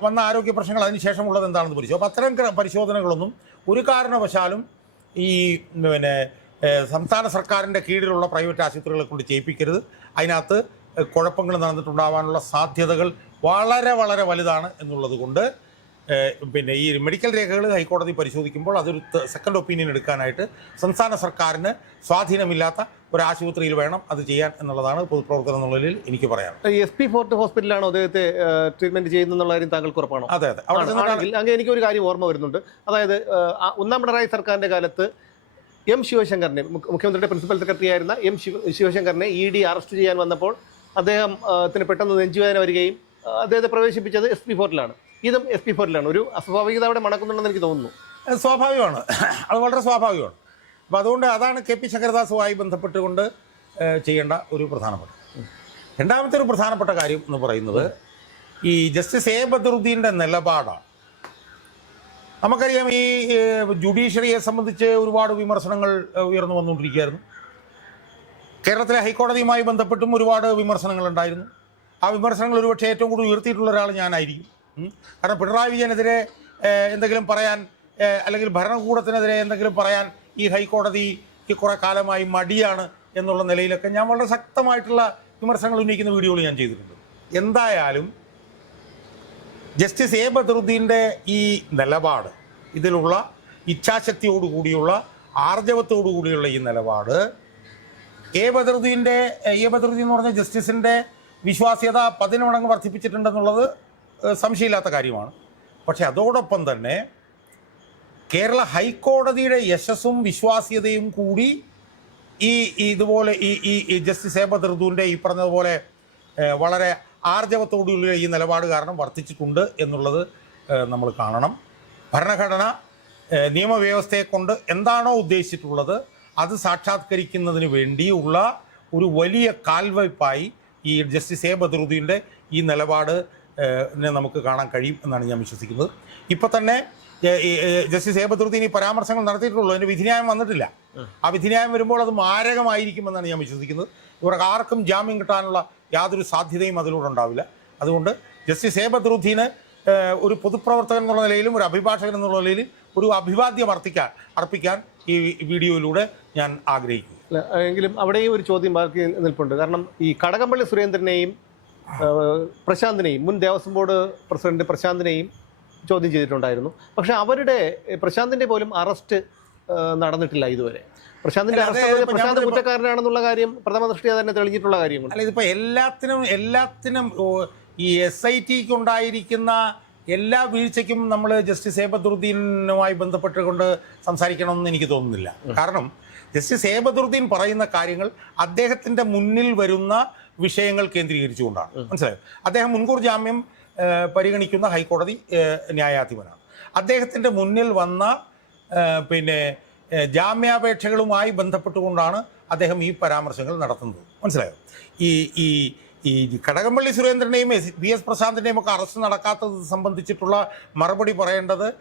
വന്ന ആരോഗ്യ പ്രശ്നങ്ങൾ അതിനുശേഷമുള്ളത് എന്താണെന്ന് പരിശോധിക്കും അപ്പോൾ അത്തരം പരിശോധനകളൊന്നും ഒരു കാരണവശാലും ഈ പിന്നെ സംസ്ഥാന സർക്കാരിന്റെ കീഴിലുള്ള പ്രൈവറ്റ് ആശുപത്രികളെ കൊണ്ട് ചെയ്യിപ്പിക്കരുത്. അതിനകത്ത് കുഴപ്പങ്ങൾ നടന്നിട്ടുണ്ടാവാനുള്ള സാധ്യതകൾ വളരെ വളരെ വലുതാണ് എന്നുള്ളത് കൊണ്ട് പിന്നെ ഈ മെഡിക്കൽ രേഖകൾ ഹൈക്കോടതി പരിശോധിക്കുമ്പോൾ അതൊരു സെക്കൻഡ് ഒപ്പീനിയൻ എടുക്കാനായിട്ട് സംസ്ഥാന സർക്കാരിന് സ്വാധീനമില്ലാത്ത ഒരു ആശുപത്രിയിൽ വേണം അത് ചെയ്യാൻ എന്നുള്ളതാണ് പൊതുപ്രവർത്തനം എന്നുള്ളതിൽ എനിക്ക് പറയാം എസ് പി ഫോർട്ട് ഹോസ്പിറ്റലാണോ അദ്ദേഹത്തെ ട്രീറ്റ്മെന്റ് ചെയ്യുന്നുള്ള കാര്യം താങ്കൾക്ക് ഉറപ്പാണോ? അതെ അതെ. അങ്ങനെ എനിക്ക് ഒരു കാര്യം ഓർമ്മ വരുന്നുണ്ട്. അതായത് ഒന്നാം പിണറായി സർക്കാരിന്റെ കാലത്ത് എം ശിവശങ്കറിനെ മുഖ്യമന്ത്രിയുടെ പ്രിൻസിപ്പൽ സെക്രട്ടറി ആയിരുന്ന എം ശിവ ശിവശങ്കറിനെ ഇ ഡി അറസ്റ്റ് ചെയ്യാൻ വന്നപ്പോൾ അദ്ദേഹം ഏഹ്, പെട്ടെന്ന് നെഞ്ചുവേദന വരികയും അദ്ദേഹത്തെ പ്രവേശിപ്പിച്ചത് എസ് പി ഫോർട്ടിലാണ്. ഇതും എസ് പി ഫോർട്ടിലാണ്. ഒരു അസ്വാഭാവികത അവിടെ മണക്കുന്നുണ്ടെന്ന് എനിക്ക് തോന്നുന്നു. സ്വാഭാവികമാണ്. അത് വളരെ സ്വാഭാവികമാണ്. അപ്പോൾ അതുകൊണ്ട് അതാണ് കെ പി ശങ്കരദാസുമായി ബന്ധപ്പെട്ടുകൊണ്ട് ചെയ്യേണ്ട ഒരു പ്രധാനപ്പെട്ട രണ്ടാമത്തെ ഒരു പ്രധാനപ്പെട്ട കാര്യം എന്ന് പറയുന്നത് ഈ ജസ്റ്റിസ് എ ബദറുദ്ദീന്റെ നിലപാടാണ്. നമുക്കറിയാം ഈ ജുഡീഷ്യറിയെ സംബന്ധിച്ച് ഒരുപാട് വിമർശനങ്ങൾ ഉയർന്നു വന്നുകൊണ്ടിരിക്കുകയായിരുന്നു. കേരളത്തിലെ ഹൈക്കോടതിയുമായി ബന്ധപ്പെട്ടും ഒരുപാട് വിമർശനങ്ങൾ ഉണ്ടായിരുന്നു. ആ വിമർശനങ്ങൾ ഒരുപക്ഷെ ഏറ്റവും കൂടുതൽ ഉയർത്തിയിട്ടുള്ള ഒരാൾ ഞാനായിരിക്കും. കാരണം പിണറായി വിജയനെതിരെ എന്തെങ്കിലും പറയാൻ അല്ലെങ്കിൽ ഭരണകൂടത്തിനെതിരെ എന്തെങ്കിലും പറയാൻ ഈ ഹൈക്കോടതി കുറെ കാലമായി മടിയാണ് എന്നുള്ള നിലയിലൊക്കെ ഞാൻ വളരെ ശക്തമായിട്ടുള്ള വിമർശനങ്ങൾ ഉന്നയിക്കുന്ന വീഡിയോകൾ ഞാൻ ചെയ്തിട്ടുണ്ട്. എന്തായാലും ജസ്റ്റിസ് എ ബദറുദ്ദീന്റെ ഈ നിലപാട് ഇതിലുള്ള ഇച്ഛാശക്തിയോടു കൂടിയുള്ള ആർജവത്തോടു കൂടിയുള്ള ഈ നിലപാട് എ ബദറുദ്ദീന്റെ എ ബദറുദ്ദീൻ എന്ന് പറഞ്ഞ ജസ്റ്റിസിന്റെ വിശ്വാസ്യത പതിനടങ്ങ് വർദ്ധിപ്പിച്ചിട്ടുണ്ടെന്നുള്ളത് സംശയമില്ലാത്ത കാര്യമാണ്. പക്ഷേ അതോടൊപ്പം തന്നെ കേരള ഹൈക്കോടതിയുടെ യശസ്സും വിശ്വാസ്യതയും കൂടി ഈ ഇതുപോലെ ഈ ഈ ജസ്റ്റിസ് എ ബദറുദ്ദീന്റെ ഈ പറഞ്ഞതുപോലെ വളരെ ആർജവത്തോടുള്ള ഈ നിലപാട് കാരണം വർദ്ധിച്ചിട്ടുണ്ട് എന്നുള്ളത് നമ്മൾ കാണണം. ഭരണഘടന നിയമവ്യവസ്ഥയെ കൊണ്ട് എന്താണോ ഉദ്ദേശിച്ചിട്ടുള്ളത് അത് സാക്ഷാത്കരിക്കുന്നതിന് വേണ്ടിയുള്ള ഒരു വലിയ കാൽവയ്പായി ഈ ജസ്റ്റിസ് എ ബദറുദ്ദീന്റെ ഈ നിലപാട് നമുക്ക് കാണാൻ കഴിയും എന്നാണ് ഞാൻ വിശ്വസിക്കുന്നത്. ഇപ്പം തന്നെ ജസ്റ്റിസ് എ ബദറുദ്ദീൻ ഈ പരാമർശങ്ങൾ നടത്തിയിട്ടുള്ളൂ. അതിന് വിധിന്യായം വന്നിട്ടില്ല. ആ വിധിന്യായം വരുമ്പോൾ അത് മാരകമായിരിക്കുമെന്നാണ് ഞാൻ വിശ്വസിക്കുന്നത്. ഇവർക്ക് ആർക്കും ജാമ്യം കിട്ടാനുള്ള യാതൊരു സാധ്യതയും അതിലൂടെ ഉണ്ടാവില്ല. അതുകൊണ്ട് ജസ്റ്റിസ് എ ബദറുദ്ദീന് ഒരു പൊതുപ്രവർത്തകൻ എന്നുള്ള നിലയിലും ഒരു അഭിഭാഷകൻ എന്നുള്ള നിലയിലും ഒരു അഭിവാദ്യം അർപ്പിക്കാൻ അർപ്പിക്കാൻ ഈ വീഡിയോയിലൂടെ ഞാൻ ആഗ്രഹിക്കുന്നു. എങ്കിലും അവിടെയും ഒരു ചോദ്യം ബാക്കി നിൽപ്പുണ്ട്. കാരണം ഈ കടകംപള്ളി സുരേന്ദ്രനെയും പ്രശാന്തിനെയും മുൻ ദേവസ്വം ബോർഡ് പ്രസിഡന്റ് പ്രശാന്തിനെയും ചോദ്യം ചെയ്തിട്ടുണ്ടായിരുന്നു. പക്ഷെ അവരുടെ പ്രശാന്തിന്റെ പോലും അറസ്റ്റ് നടന്നിട്ടില്ല ഇതുവരെ. പ്രശാന്തിന്റെ അറസ്റ്റ് പ്രശാന്ത് കുറ്റക്കാരനാണെന്നുള്ള കാര്യം പ്രഥമ ദൃഷ്ടിയ തന്നെ തെളിഞ്ഞിട്ടുള്ള കാര്യമാണ്. അല്ല ഇതിപ്പോ എല്ലാത്തിനും എല്ലാത്തിനും ഈ എസ് ഐ ടിക്ക് ഉണ്ടായിരിക്കുന്ന എല്ലാ വീഴ്ചയ്ക്കും നമ്മൾ ജസ്റ്റിസ് എ ബദറുദ്ദീനുമായി ബന്ധപ്പെട്ടുകൊണ്ട് സംസാരിക്കണമെന്ന് എനിക്ക് തോന്നുന്നില്ല. കാരണം ജസ്റ്റിസ് എ ബദറുദ്ദീൻ പറയുന്ന കാര്യങ്ങൾ അദ്ദേഹത്തിന്റെ മുന്നിൽ വരുന്ന വിഷയങ്ങൾ കേന്ദ്രീകരിച്ചുകൊണ്ടാണ്. മനസ്സിലായോ? അദ്ദേഹം മുൻകൂർ ജാമ്യം പരിഗണിക്കുന്ന ഹൈക്കോടതി ന്യായാധിപനാണ്. അദ്ദേഹത്തിന്റെ മുന്നിൽ വന്ന പിന്നെ ജാമ്യാപേക്ഷകളുമായി ബന്ധപ്പെട്ടുകൊണ്ടാണ് അദ്ദേഹം ഈ പരാമർശങ്ങൾ നടത്തുന്നത്. മനസ്സിലായോ? ഈ ഈ ഈ കടകംപള്ളി സുരേന്ദ്രനെയും എസ് പി എസ് പ്രശാന്തിനെയും ഒക്കെ അറസ്റ്റ് നടക്കാത്തത് സംബന്ധിച്ചിട്ടുള്ള മറുപടി പറയേണ്ടത്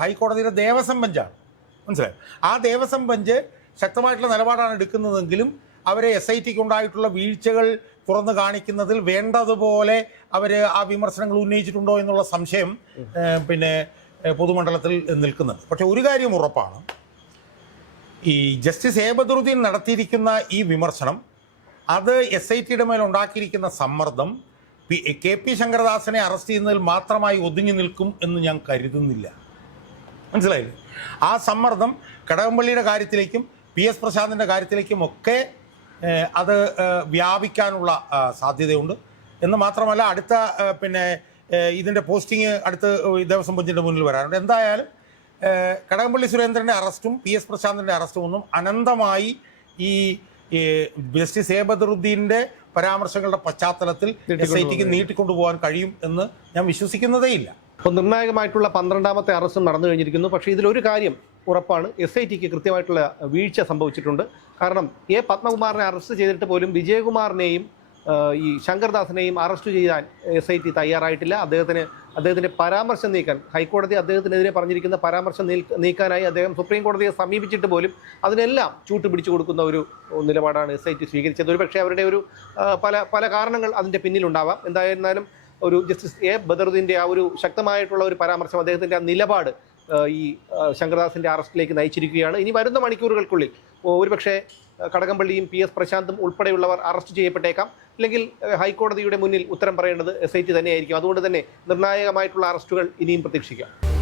ഹൈക്കോടതിയുടെ ദേവസ്വം ബെഞ്ചാണ്. മനസ്സിലായോ? ആ ദേവസ്വം ബെഞ്ച് ശക്തമായിട്ടുള്ള നിലപാടാണ് എടുക്കുന്നതെങ്കിലും അവരെ എസ് ഐ ടിക്ക് ഉണ്ടായിട്ടുള്ള വീഴ്ചകൾ തുറന്നു കാണിക്കുന്നതിൽ വേണ്ടതുപോലെ അവർ ആ വിമർശനങ്ങൾ ഉന്നയിച്ചിട്ടുണ്ടോ എന്നുള്ള സംശയം പിന്നെ പൊതുമണ്ഡലത്തിൽ നിൽക്കുന്നുണ്ട്. പക്ഷെ ഒരു കാര്യം ഉറപ്പാണ്. ഈ ജസ്റ്റിസ് എ ബദറുദ്ദീൻ നടത്തിയിരിക്കുന്ന ഈ വിമർശനം അത് എസ് ഐ ടിയുടെ മേൽ ഉണ്ടാക്കിയിരിക്കുന്ന സമ്മർദ്ദം പി കെ പി ശങ്കരദാസനെ അറസ്റ്റ് ചെയ്യുന്നതിൽ മാത്രമായി ഒതുങ്ങി നിൽക്കും എന്ന് ഞാൻ കരുതുന്നില്ല. മനസ്സിലായില്ലേ? ആ സമ്മർദ്ദം കടകംപള്ളിയുടെ കാര്യത്തിലേക്കും പി എസ് പ്രശാന്തിന്റെ കാര്യത്തിലേക്കും ഒക്കെ അത് വ്യാപിക്കാനുള്ള സാധ്യതയുണ്ട്. എന്ന് മാത്രമല്ല അടുത്ത പിന്നെ ഇതിന്റെ പോസ്റ്റിംഗ് അടുത്ത് ദേവസ്വം ബെഞ്ചിന്റെ മുന്നിൽ വരാറുണ്ട്. എന്തായാലും കടകംപള്ളി സുരേന്ദ്രന്റെ അറസ്റ്റും പി എസ് പ്രശാന്തിന്റെ അറസ്റ്റും ഒന്നും അനന്തമായി ഈ ഈ ജസ്റ്റിസ് എ ബദറുദ്ദീന്റെ പരാമർശങ്ങളുടെ പശ്ചാത്തലത്തിൽ എസ് ഐ ടിക്ക് നീട്ടിക്കൊണ്ടുപോകാൻ കഴിയും എന്ന് ഞാൻ വിശ്വസിക്കുന്നതേയില്ല. അപ്പോൾ നിർണായകമായിട്ടുള്ള പന്ത്രണ്ടാമത്തെ അറസ്റ്റും നടന്നു കഴിഞ്ഞിരിക്കുന്നു. പക്ഷേ ഇതിലൊരു കാര്യം ഉറപ്പാണ്. എസ് ഐ ടിക്ക് കൃത്യമായിട്ടുള്ള വീഴ്ച സംഭവിച്ചിട്ടുണ്ട്. കാരണം എ പത്മകുമാറിനെ അറസ്റ്റ് ചെയ്തിട്ട് പോലും വിജയകുമാറിനെയും ഈ ശങ്കർദാസിനെയും അറസ്റ്റ് ചെയ്യാൻ എസ് ഐ ടി തയ്യാറായിട്ടില്ല. അദ്ദേഹത്തിന് അദ്ദേഹത്തിന്റെ പരാമർശം നീക്കാൻ ഹൈക്കോടതി അദ്ദേഹത്തിനെതിരെ പറഞ്ഞിരിക്കുന്ന പരാമർശം നീക്കാനായി അദ്ദേഹം സുപ്രീം കോടതിയെ സമീപിച്ചിട്ട് പോലും അതിനെല്ലാം ചൂട്ട് പിടിച്ചു കൊടുക്കുന്ന ഒരു നിലപാടാണ് എസ് ഐ ടി സ്വീകരിച്ചത്. ഒരുപക്ഷെ അവരുടെ ഒരു പല പല കാരണങ്ങൾ അതിന്റെ പിന്നിലുണ്ടാവാം. എന്തായിരുന്നാലും ഒരു ജസ്റ്റിസ് എ ബദറുദ്ദീന്റെ ആ ഒരു ശക്തമായിട്ടുള്ള ഒരു പരാമർശം അദ്ദേഹത്തിന്റെ ആ നിലപാട് ഈ ശങ്കർദാസിന്റെ അറസ്റ്റിലേക്ക് നയിച്ചിരിക്കുകയാണ്. ഇനി വരുന്ന മണിക്കൂറുകൾക്കുള്ളിൽ ഒരുപക്ഷെ കടകംപള്ളിയും പി എസ് പ്രശാന്തും ഉൾപ്പെടെയുള്ളവർ അറസ്റ്റ് ചെയ്യപ്പെട്ടേക്കാം. അല്ലെങ്കിൽ ഹൈക്കോടതിയുടെ മുന്നിൽ ഉത്തരം പറയേണ്ടത് എസ് ഐ ടി തന്നെയായിരിക്കും. അതുകൊണ്ട് തന്നെ നിർണായകമായിട്ടുള്ള അറസ്റ്റുകൾ ഇനിയും പ്രതീക്ഷിക്കാം.